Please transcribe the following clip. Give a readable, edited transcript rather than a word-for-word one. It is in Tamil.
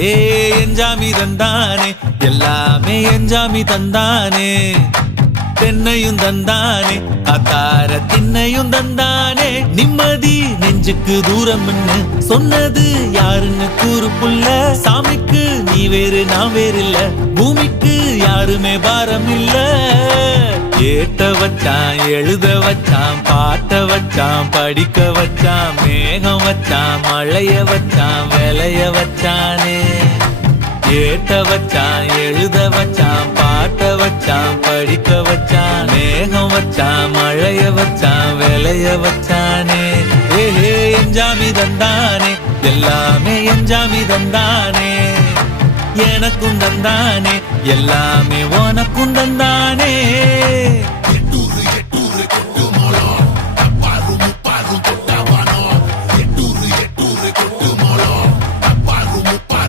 ஏ எஞ்சாமி தந்தானே எல்லாமே எஞ்சாமி தந்தானே தென்னையும் தந்தானே காத்தார திண்ணையும் தந்தானே நிம்மதி நெஞ்சுக்கு தூரம்னு சொன்னது யாருன்னு கூறு புள்ள சாமிக்கு நீ வேறு நான் வேறு இல்ல பூமிக்கு யாருமே பாரம் இல்ல ஏட்ட வச்சான் எழுத வச்சான் பாட்ட வச்சான் படிக்க வச்சான் மேகம் வச்சான் மழைய வச்சான் விளைய வச்சானே ஏட்ட வச்சான் எழுத வச்சான் பாட்ட வச்சான் படிக்க வச்சான் மேகம் வச்சான் மழைய வச்சான் விளைய வச்சானே ஏஹே எஞ்சாமி தந்தானே எல்லாமே எஞ்சாமி தந்தானே எனக்கும் தந்தானே எல்லாமே உனக்கும் தந்தானே